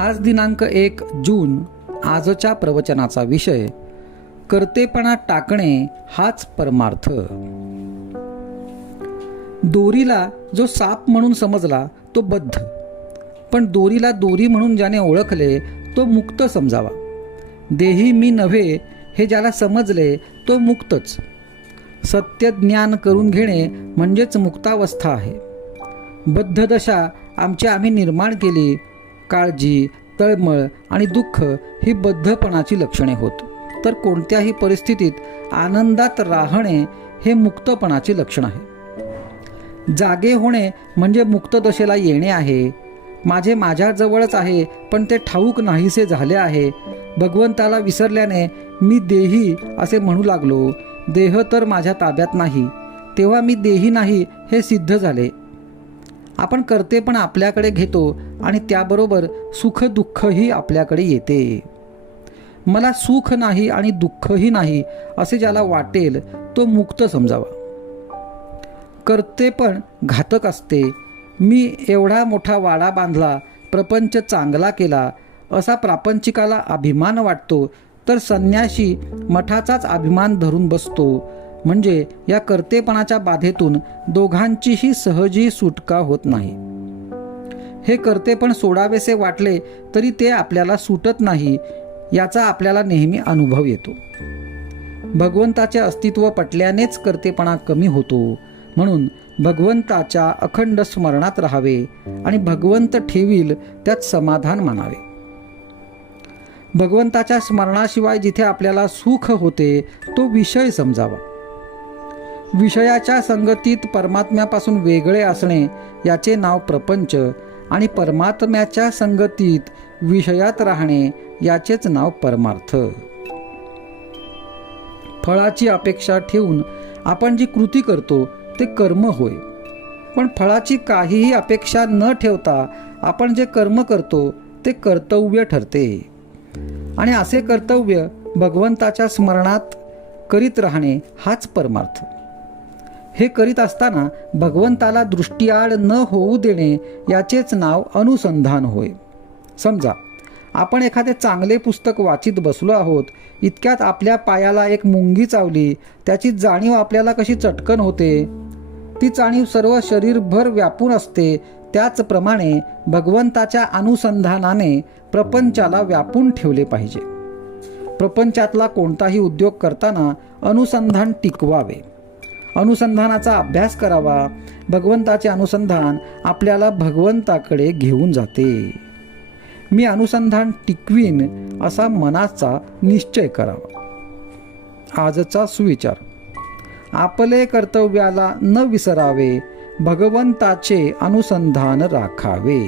आज दिनांक 1 जून. आजच्या प्रवचनाचा विषय कर्तेपणा टाकणे हाच परमार्थ. दोरीला जो साप म्हणून समजला तो बद्ध, पण दोरीला दोरी म्हणून ज्याने ओळखले तो मुक्त समजावा. देही मी नव्हे हे ज्याला समजले तो मुक्तच. सत्य ज्ञान करून घेणे म्हणजेच मुक्तावस्था आहे. बद्ध दशा आम्ही निर्माण केली. काळजी, तळमळ आणि दुःख ही बद्धपणाची लक्षणे होत. तर कोणत्याही परिस्थितीत आनंदात राहणे हे मुक्तपणाचे लक्षण आहे. जागे होणे म्हणजे मुक्त दशेला येणे आहे. माझ्याजवळच आहे, पण ते ठाऊक नाहीसे झाले आहे. भगवंताला विसरल्याने मी देही असे म्हणू लागलो. देह तर माझ्या ताब्यात नाही, तेव्हा मी देही नाही हे सिद्ध झाले. आपण कर्तेपण आपल्याकडे घेतो आणि त्याबरोबर सुख दुःखही आपल्याकडे येते. मला सुख नाही आणि दुःखही नाही असे ज्याला वाटेल तो मुक्त समजावा. कर्तेपण घातक असते. मी एवढा मोठा वाडा बांधला, प्रपंच चांगला केला असा प्रापंचिकाला अभिमान वाटतो, तर संन्याशी मठाचाच अभिमान धरून बसतो. म्हणजे या कर्तेपणाच्या बाधेतून दोघांचीही सहजी सुटका होत नाही. हे कर्तेपण सोडावेसे वाटले तरी ते आपल्याला सुटत नाही, याचा आपल्याला नेहमी अनुभव येतो. भगवंताचे अस्तित्व पटल्यानेच कर्तेपणा कमी होतो. म्हणून भगवंताच्या अखंड स्मरणात राहावे आणि भगवंत ठेवील त्यात समाधान मानावे. भगवंताच्या स्मरणाशिवाय जिथे आपल्याला सुख होते तो विषय समजावा. विषयाच्या संगतीत परमात्म्यापासून वेगळे असणे याचे नाव प्रपंच आणि परमात्म्याच्या संगतीत विषयात राहणे याचेच नाव परमार्थ. फळाची अपेक्षा ठेवून आपण जी कृती करतो ते कर्म होय, पण फळाची काहीही अपेक्षा न ठेवता आपण जे कर्म करतो ते कर्तव्य ठरते. आणि असे कर्तव्य भगवंताच्या स्मरणात करीत राहणे हाच परमार्थ. हे करीत असताना भगवंताला दृष्टीआड न होऊ देणे याचेच नाव अनुसंधान होय. समजा आपण एखादे चांगले पुस्तक वाचित बसलो आहोत. इतक्यात आपल्या पायाला एक मुंगी चावली. त्याची जाणीव आपल्याला कशी चटकन होते. ती जाणीव सर्व शरीरभर व्यापून असते. त्याचप्रमाणे भगवंताच्या अनुसंधानाने प्रपंचाला व्यापून ठेवले पाहिजे. प्रपंचातला कोणताही उद्योग करताना अनुसंधान टिकवावे. अनुसंधानाचा अभ्यास करावा. भगवंताचे अनुसंधान आपल्याला भगवंताकडे घेऊन जाते. मी अनुसंधान टिकवीन असा मनाचा निश्चय करावा. आजचा सुविचार. आपले कर्तव्याला न विसरावे, भगवंताचे अनुसंधान राखावे.